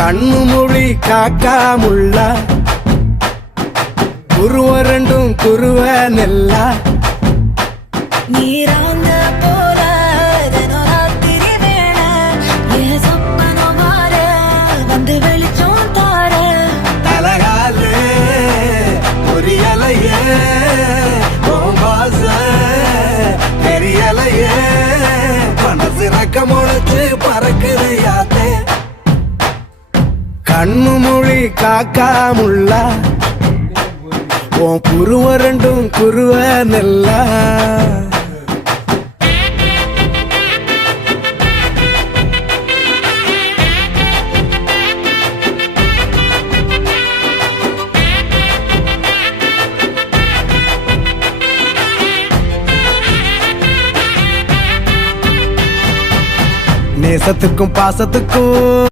கண்ணு மொழி காக்காமுள்ள குருவ ரெண்டும் குருவ நெல்லா நீராங்க போல ராத்திரி வேண என் சொப்பனம் மாற வந்து வெளிச்சம் தார தலகாலே பொரியலையே ஓம்பாச தெரியலையே மனசு ரக்க முளைச்சு பறக்குது யாத்தே கண்ணு மொழி காக்காமுள்ள உன் குருவ ரெண்டும் குருவ நெல்லா நேசத்துக்கும் பாசத்துக்கும்